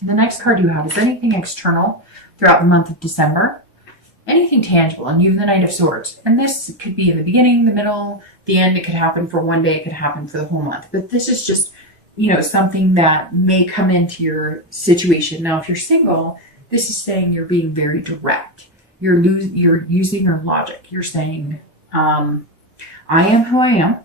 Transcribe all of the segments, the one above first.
The next card you have is anything external throughout the month of December, anything tangible, and you have the Knight of Swords. And this could be in the beginning, the middle, the end. It could happen for one day. It could happen for the whole month. But this is just, something that may come into your situation. Now, if you're single, this is saying you're being very direct. You're using your logic. You're saying, I am who I am.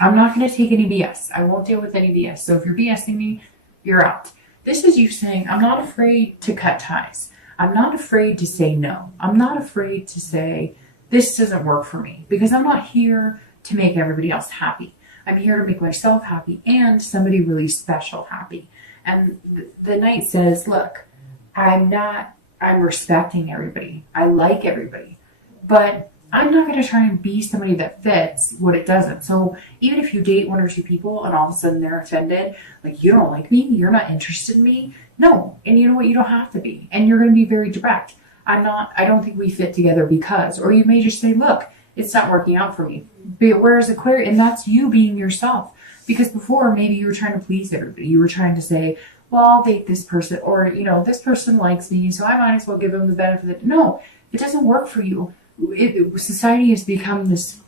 I'm not going to take any BS. I won't deal with any BS. So if you're BSing me, you're out. This is you saying, I'm not afraid to cut ties. I'm not afraid to say no. I'm not afraid to say, this doesn't work for me, because I'm not here to make everybody else happy. I'm here to make myself happy and somebody really special happy. And the Knight says, look, I'm respecting everybody. I like everybody, but I'm not going to try and be somebody that fits what it doesn't. So even if you date one or two people and all of a sudden they're offended, like, you don't like me, you're not interested in me. No. And you know what? You don't have to be. And you're going to be very direct. I don't think we fit together because, or you may just say, look, it's not working out for me. But whereas Aquarius, and that's you being yourself. Because before, maybe you were trying to please everybody. You were trying to say, well, I'll date this person, or, this person likes me, so I might as well give them the benefit. No, it doesn't work for you. Society has become this,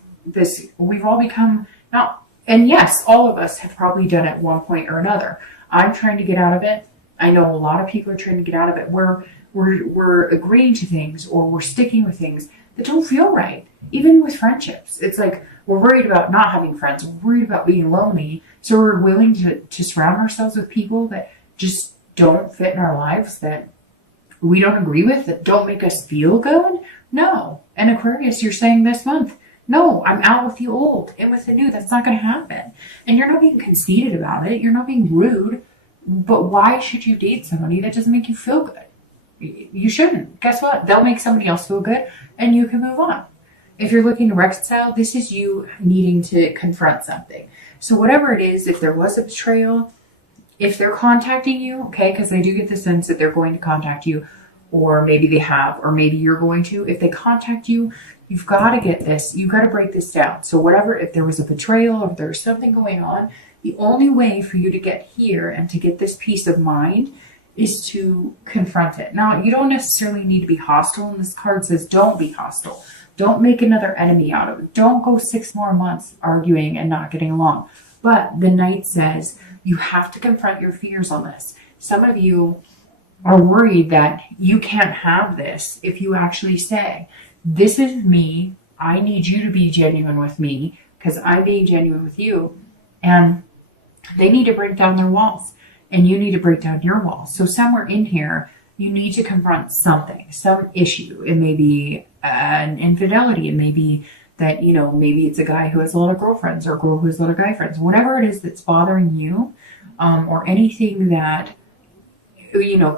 we've all become, not, and yes, all of us have probably done it at one point or another. I'm trying to get out of it. I know a lot of people are trying to get out of it, where we're agreeing to things, or we're sticking with things that don't feel right. Even with friendships, it's like we're worried about not having friends. We're worried about being lonely. So we're willing to surround ourselves with people that just don't fit in our lives, that we don't agree with, that don't make us feel good. No. And Aquarius, you're saying this month, no, I'm out with the old and with the new. That's not going to happen. And you're not being conceited about it. You're not being rude. But why should you date somebody that doesn't make you feel good? You shouldn't. Guess what? They'll make somebody else feel good and you can move on. If you're looking to reconcile, this is you needing to confront something. So whatever it is, if there was a betrayal, if they're contacting you, okay, because I do get the sense that they're going to contact you, or maybe they have, or maybe you're going to. If they contact you, you've got to get this. You've got to break this down. So whatever, if there was a betrayal, if there's something going on, the only way for you to get here and to get this peace of mind is to confront it. Now, you don't necessarily need to be hostile, and this card says don't be hostile. Don't make another enemy out of it. Don't go 6 more months arguing and not getting along. But the Knight says you have to confront your fears on this. Some of you are worried that you can't have this if you actually say, this is me. I need you to be genuine with me because I'm being genuine with you. And they need to break down their walls, and you need to break down your walls. So somewhere in here, you need to confront something, some issue. It may be an infidelity. It may be that, maybe it's a guy who has a lot of girlfriends, or a girl who has a lot of guy friends. Whatever it is that's bothering you, or anything that,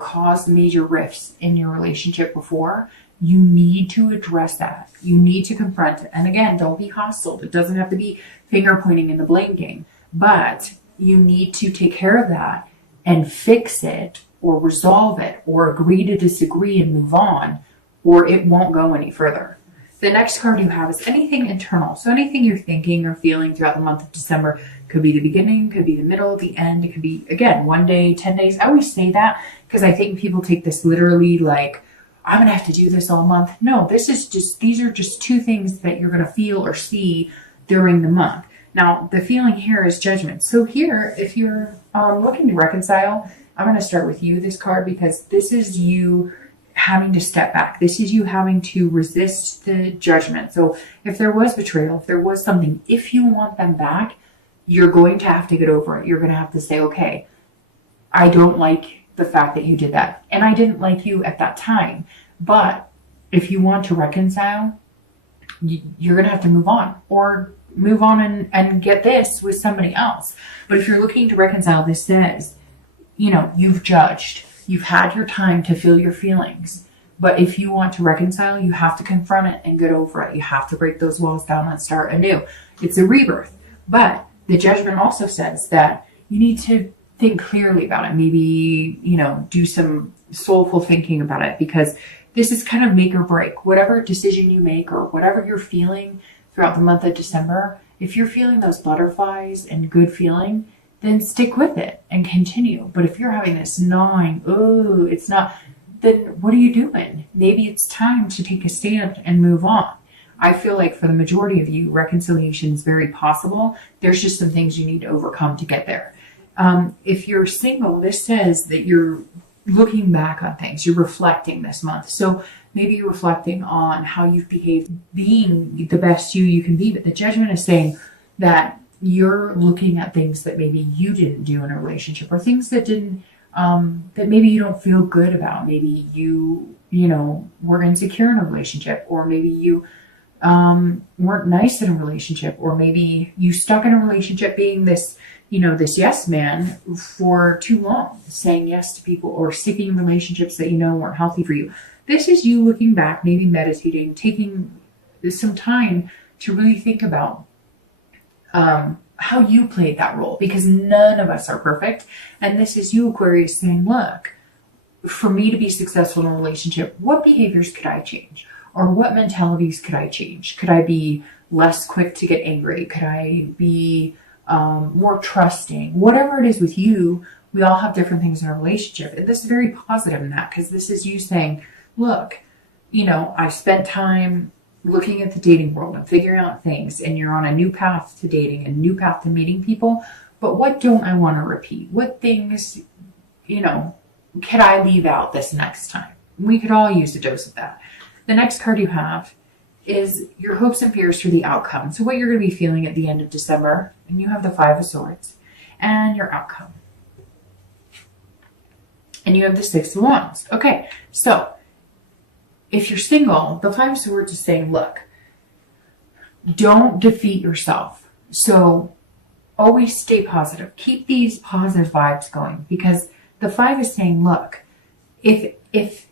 caused major rifts in your relationship before, you need to address that. You need to confront it. And again, don't be hostile. It doesn't have to be finger pointing in the blame game, but you need to take care of that and fix it, or resolve it, or agree to disagree and move on, or it won't go any further. The next card you have is anything internal. So anything you're thinking or feeling throughout the month of December. Could be the beginning, could be the middle, the end. It could be, again, 1 day, 10 days. I always say that because I think people take this literally like, I'm going to have to do this all month. No, these are just 2 things that you're going to feel or see during the month. Now, the feeling here is judgment. So here, if you're looking to reconcile, I'm going to start with you, this card, because this is you having to step back. This is you having to resist the judgment. So if there was betrayal, if there was something, if you want them back, you're going to have to get over it. You're going to have to say, okay, I don't like the fact that you did that. And I didn't like you at that time. But if you want to reconcile, you're going to have to move on, or move on and get this with somebody else. But if you're looking to reconcile, this says, you've judged. You've had your time to feel your feelings. But if you want to reconcile, you have to confront it and get over it. You have to break those walls down and start anew. It's a rebirth. But the judgment also says that you need to think clearly about it. Maybe, do some soulful thinking about it, because this is kind of make or break. Whatever decision you make, or whatever you're feeling throughout the month of December, if you're feeling those butterflies and good feeling, then stick with it and continue. But if you're having this gnawing, oh, it's not, then what are you doing? Maybe it's time to take a stand and move on. I feel like for the majority of you, reconciliation is very possible. There's just some things you need to overcome to get there. If you're single, this says that you're looking back on things. You're reflecting this month. So maybe you're reflecting on how you've behaved, being the best you can be. But the Judgment is saying that you're looking at things that maybe you didn't do in a relationship, or things that didn't, that maybe you don't feel good about. Maybe you were insecure in a relationship, or maybe you weren't nice in a relationship, or maybe you stuck in a relationship being this, this yes man for too long, saying yes to people, or sticking in relationships that weren't healthy for you. This is you looking back, maybe meditating, taking some time to really think about how you played that role, because none of us are perfect. And this is you, Aquarius, saying, look, for me to be successful in a relationship, what behaviors could I change? Or what mentalities could I change? Could I be less quick to get angry? Could I be more trusting? Whatever it is with you, we all have different things in our relationship. And this is very positive in that, because this is you saying, look, I spent time looking at the dating world and figuring out things, and you're on a new path to dating, a new path to meeting people. But what don't I want to repeat? What things, could I leave out this next time? We could all use a dose of that. The next card you have is your hopes and fears for the outcome. So what you're going to be feeling at the end of December, and you have the Five of Swords, and your outcome. And you have the Six of Wands. Okay, so if you're single, the Five of Swords is saying, look, don't defeat yourself. So always stay positive. Keep these positive vibes going, because the Five is saying, look, if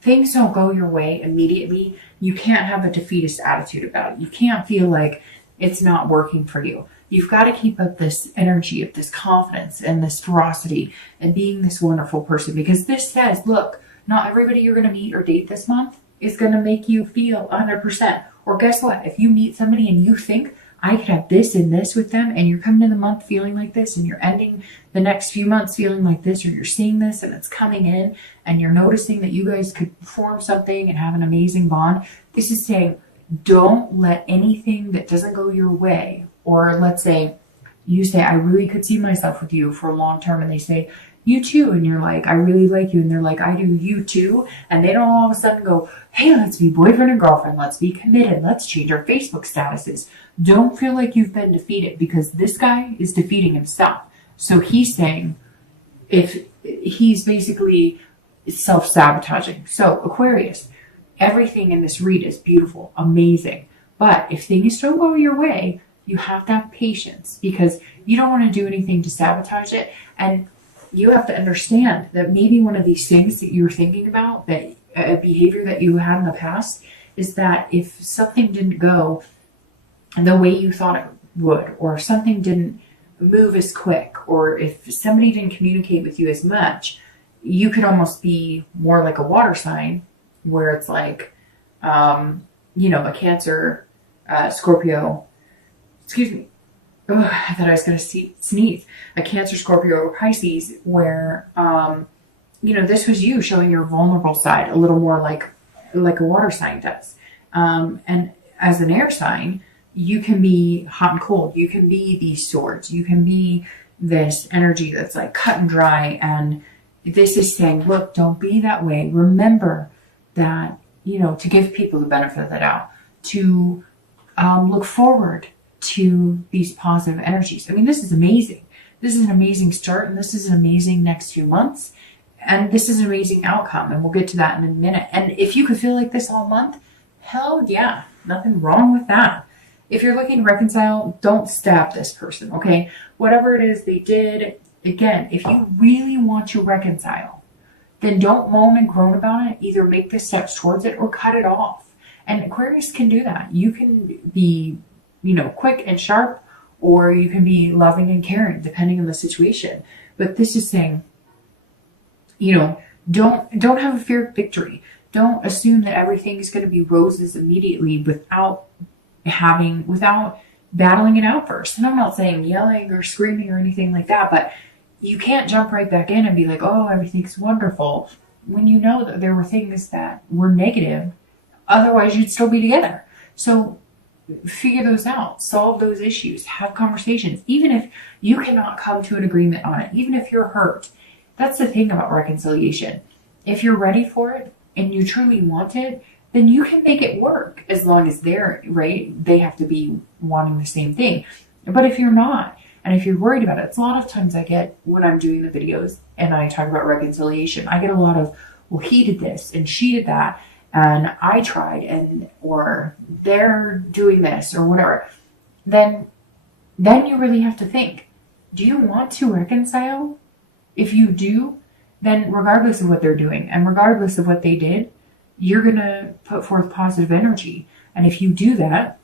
things don't go your way immediately, you can't have a defeatist attitude about it. You can't feel like it's not working for you. You've got to keep up this energy of this confidence and this ferocity and being this wonderful person, because this says, look, not everybody you're going to meet or date this month is going to make you feel 100%. Or guess what? If you meet somebody and you think, I could have this and this with them, and you're coming in the month feeling like this, and you're ending the next few months feeling like this, or you're seeing this and it's coming in, and you're noticing that you guys could form something and have an amazing bond. This is saying, don't let anything that doesn't go your way, or let's say you say, I really could see myself with you for a long term, and they say, you too, and you're like, I really like you, and they're like, I do, you too, and they don't all of a sudden go, hey, let's be boyfriend and girlfriend, let's be committed, let's change our Facebook statuses. Don't feel like you've been defeated, because this guy is defeating himself. So he's saying, if he's basically self-sabotaging. So Aquarius, everything in this read is beautiful, amazing, but if things don't go your way, you have to have patience, because you don't want to do anything to sabotage it. And you have to understand that maybe one of these things that you're thinking about, that a behavior that you had in the past, is that if something didn't go the way you thought it would, or something didn't move as quick, or if somebody didn't communicate with you as much, you could almost be more like a water sign, where it's like, a Cancer, Scorpio, excuse me. Oh, I thought I was going to sneeze. A Cancer, Scorpio, or Pisces, where, this was you showing your vulnerable side a little more like a water sign does. And as an air sign, you can be hot and cold. You can be these swords. You can be this energy that's like cut and dry. And this is saying, look, don't be that way. Remember that, to give people the benefit of the doubt, to look forward to these positive energies. I mean, this is amazing. This is an amazing start, and this is an amazing next few months, and this is an amazing outcome, and we'll get to that in a minute. And if you could feel like this all month, hell yeah, nothing wrong with that. If you're looking to reconcile, don't stab this person, okay? Whatever it is they did, again, if you really want to reconcile, then don't moan and groan about it. Either make the steps towards it or cut it off. And Aquarius can do that. You can be quick and sharp, or you can be loving and caring, depending on the situation. But this is saying, don't have a fear of victory. Don't assume that everything is going to be roses immediately without battling it out first. And I'm not saying yelling or screaming or anything like that, but you can't jump right back in and be like, oh, everything's wonderful, when you know that there were things that were negative. Otherwise, you'd still be together. So figure those out, solve those issues, have conversations, even if you cannot come to an agreement on it, even if you're hurt. That's the thing about reconciliation. If you're ready for it and you truly want it, then you can make it work, as long as they're right. They have to be wanting the same thing. But if you're not, and if you're worried about it, it's a lot of times I get, when I'm doing the videos and I talk about reconciliation, I get a lot of, well, he did this and she did that, and I tried, and or they're doing this or whatever. Then you really have to think, do you want to reconcile? If you do, then regardless of what they're doing and regardless of what they did, you're going to put forth positive energy. And if you do that,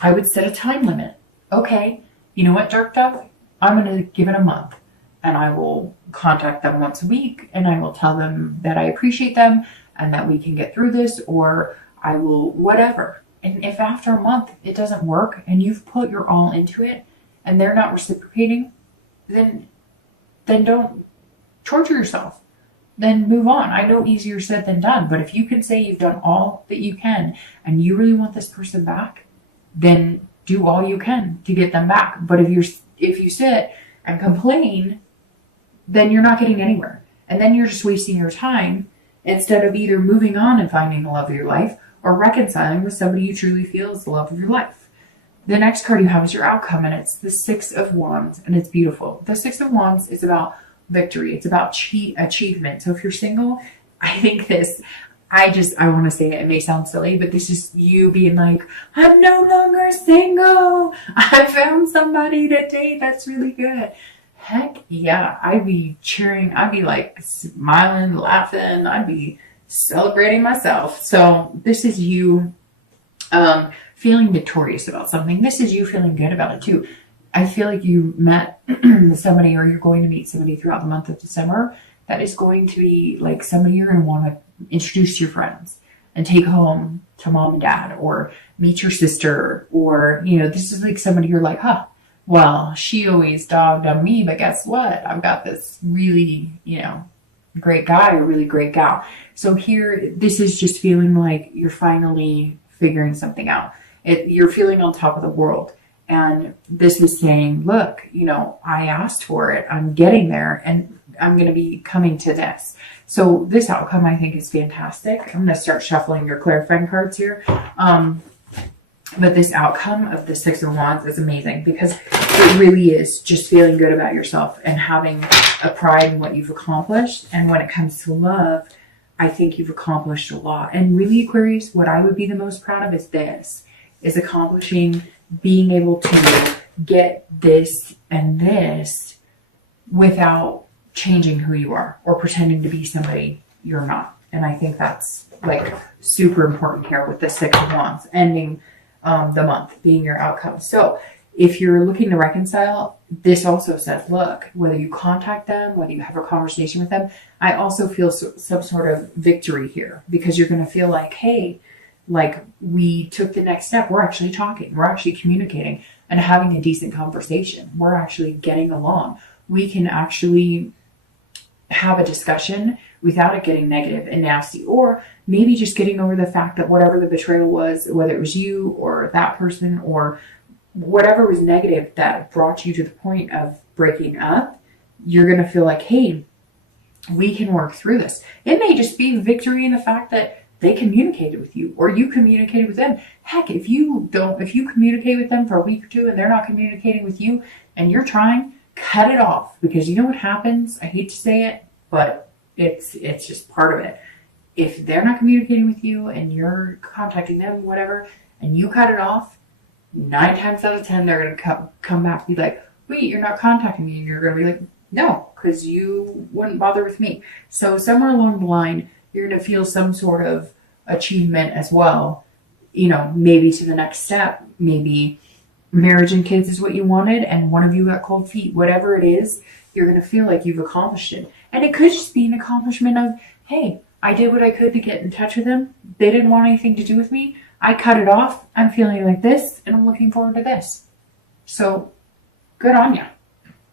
I would set a time limit. Okay, you know what, Dark Dove? I'm going to give it a month, and I will contact them once a week, and I will tell them that I appreciate them and that we can get through this, or I will whatever. And if after a month it doesn't work and you've put your all into it and they're not reciprocating, then don't torture yourself. Then move on. I know easier said than done, but if you can say you've done all that you can and you really want this person back, then do all you can to get them back. But if you sit and complain, then you're not getting anywhere. And then you're just wasting your time instead of either moving on and finding the love of your life or reconciling with somebody you truly feel is the love of your life. The next card you have is your outcome, and it's the Six of Wands, and it's beautiful. The Six of Wands is about victory. It's about achievement. So if you're single, I think this, I want to say it may sound silly, but this is you being like, I'm no longer single. I found somebody to date that's really good. Heck yeah. I'd be cheering. I'd be like smiling, laughing. I'd be celebrating myself. So this is you feeling victorious about something. This is you feeling good about it too. I feel like you met somebody, or you're going to meet somebody throughout the month of December that is going to be like somebody you're going to want to introduce to your friends and take home to mom and dad, or meet your sister, or, this is like somebody you're like, well, she always dogged on me, but guess what? I've got this really, great guy, or really great gal. So here, this is just feeling like you're finally figuring something out. You're feeling on top of the world. And this is saying, look, I asked for it. I'm getting there, and I'm going to be coming to this. So this outcome, I think, is fantastic. I'm going to start shuffling your clarifying cards here. But this outcome of the Six of Wands is amazing, because it really is just feeling good about yourself and having a pride in what you've accomplished. And when it comes to love, I think you've accomplished a lot. And really, Aquarius, what I would be the most proud of is accomplishing, being able to get this and this without changing who you are or pretending to be somebody you're not. And I think that's like super important here with the Six of Wands ending the month being your outcome. So if you're looking to reconcile, this also says, look, whether you contact them, whether you have a conversation with them, I also feel some sort of victory here, because you're going to feel like, hey, like we took the next step. We're actually talking. We're actually communicating and having a decent conversation. We're actually getting along. We can actually have a discussion without it getting negative and nasty, or maybe just getting over the fact that whatever the betrayal was, whether it was you or that person or whatever was negative that brought you to the point of breaking up, you're going to feel like, hey, we can work through this. It may just be victory in the fact that they communicated with you, or you communicated with them. Heck, if you communicate with them for a week or two and they're not communicating with you and you're trying, cut it off, because you know what happens? I hate to say it, but it's just part of it. If they're not communicating with you and you're contacting them, whatever, and you cut it off, 9 times out of 10, they're going to come back and be like, wait, you're not contacting me. And you're going to be like, no, because you wouldn't bother with me. So somewhere along the line, you're going to feel some sort of achievement as well. Maybe to the next step, maybe marriage and kids is what you wanted and one of you got cold feet. Whatever it is, you're going to feel like you've accomplished it. And it could just be an accomplishment of, hey, I did what I could to get in touch with them. They didn't want anything to do with me. I cut it off. I'm feeling like this, and I'm looking forward to this. So good on you.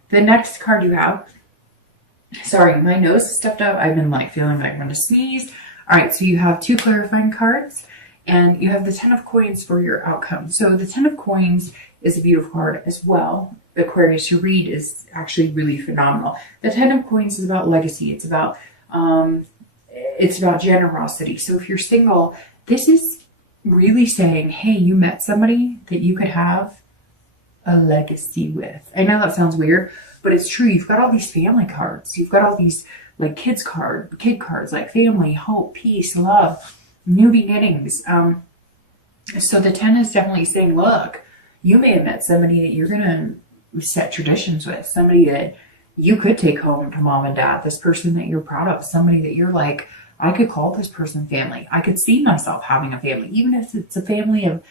The next card you have, sorry, my nose is stuffed up. I've been like feeling like I'm going to sneeze. All right, so you have 2 clarifying cards and you have the 10 of coins for your outcome. So the 10 of coins is a beautiful card as well. Aquarius, your read is actually really phenomenal. The 10 of coins is about legacy. It's about generosity. So if you're single, this is really saying, hey, you met somebody that you could have a legacy with. I know that sounds weird, but it's true. You've got all these family cards. You've got all these like kid cards, like family, hope, peace, love, new beginnings. So the 10 is definitely saying, look, you may have met somebody that you're going to set traditions with, somebody that you could take home to mom and dad, this person that you're proud of, somebody that you're like, I could call this person family. I could see myself having a family, even if it's a family of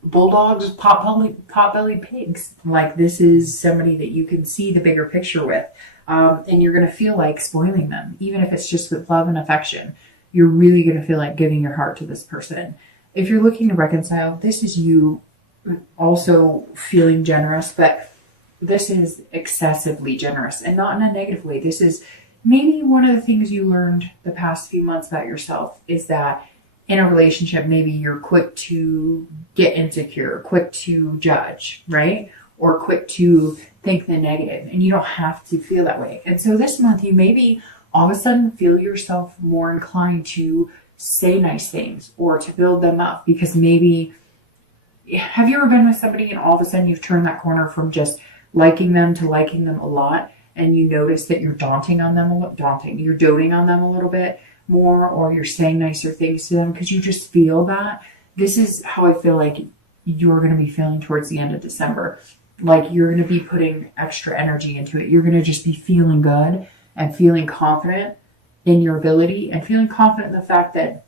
bulldogs, pot-bellied pigs. Like, this is somebody that you can see the bigger picture with. And you're going to feel like spoiling them, even if it's just with love and affection. You're really going to feel like giving your heart to this person. If you're looking to reconcile, this is you also feeling generous, but this is excessively generous and not in a negative way. This is maybe one of the things you learned the past few months about yourself is that in a relationship, maybe you're quick to get insecure, quick to judge, right? Or quick to think the negative, and you don't have to feel that way. And so this month, you maybe all of a sudden feel yourself more inclined to say nice things or to build them up, because maybe, have you ever been with somebody and all of a sudden you've turned that corner from just liking them to liking them a lot, and you notice that you're doting on them a little bit more, or you're saying nicer things to them because you just feel that. This is how I feel like you're going to be feeling towards the end of December. Like, you're going to be putting extra energy into it. You're going to just be feeling good and feeling confident in your ability and feeling confident in the fact that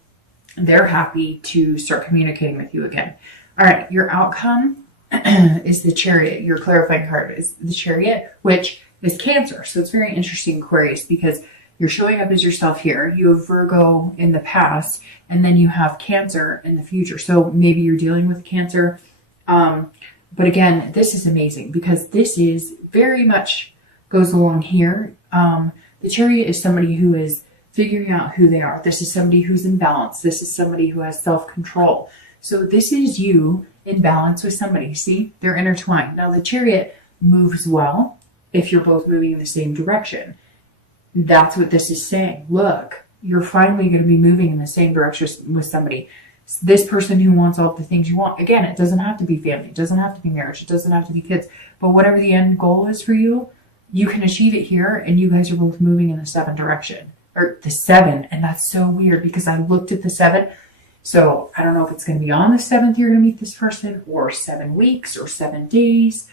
they're happy to start communicating with you again. All right, your outcome is the Chariot. Your clarifying card is the Chariot, which is Cancer. So it's very interesting, Aquarius, because you're showing up as yourself here. You have Virgo in the past, and then you have Cancer in the future. So maybe you're dealing with Cancer. But again, this is amazing because this is very much goes along here. The Chariot is somebody who is figuring out who they are. This is somebody who's in balance. This is somebody who has self-control. So this is you in balance with somebody. See, they're intertwined. Now the Chariot moves well if you're both moving in the same direction. That's what this is saying. Look, you're finally going to be moving in the same direction with somebody. This person who wants all the things you want. Again, it doesn't have to be family. It doesn't have to be marriage. It doesn't have to be kids. But whatever the end goal is for you, you can achieve it here, and you guys are both moving in the 7 direction. Or the 7. And that's so weird because I looked at the 7. So I don't know if it's going to be on the 7th you're going to meet this person, or 7 weeks, or 7 days.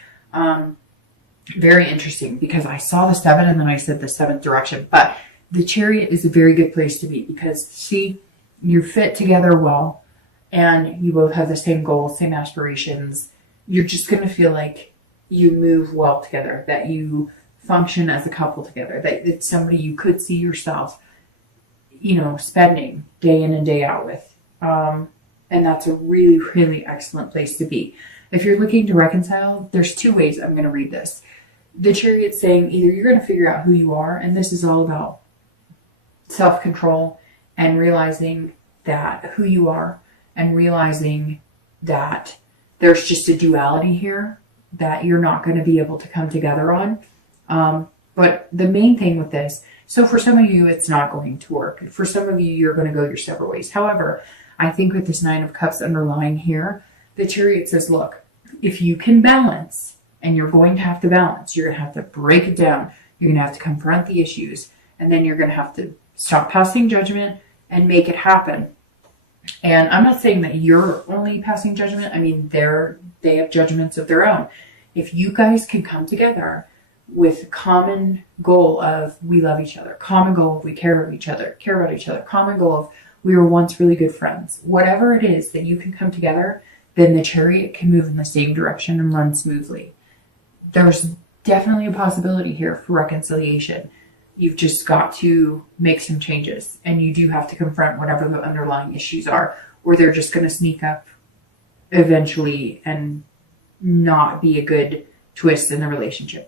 Very interesting because I saw the 7 and then I said the 7th direction. But the Chariot is a very good place to be because, see, you fit together well and you both have the same goals, same aspirations. You're just going to feel like you move well together, that you function as a couple together, that it's somebody you could see yourself, spending day in and day out with. And that's a really, really excellent place to be. If you're looking to reconcile, there's 2 ways I'm going to read this. The Chariot's saying either you're going to figure out who you are, and this is all about self-control and realizing that who you are and realizing that there's just a duality here that you're not going to be able to come together on. But the main thing with this, so for some of you, it's not going to work. For some of you, you're going to go your separate ways. However, I think with this 9 of Cups underlying here, the Chariot says, look, if you can balance, and you're going to have to balance, you're going to have to break it down. You're going to have to confront the issues, and then you're going to have to stop passing judgment and make it happen. And I'm not saying that you're only passing judgment. I mean, they have judgments of their own. If you guys can come together with common goal of we love each other, common goal of we care about each other, common goal of we were once really good friends, whatever it is that you can come together, then the Chariot can move in the same direction and run smoothly. There's definitely a possibility here for reconciliation. You've just got to make some changes, and you do have to confront whatever the underlying issues are, or they're just going to sneak up eventually and not be a good twists in the relationship.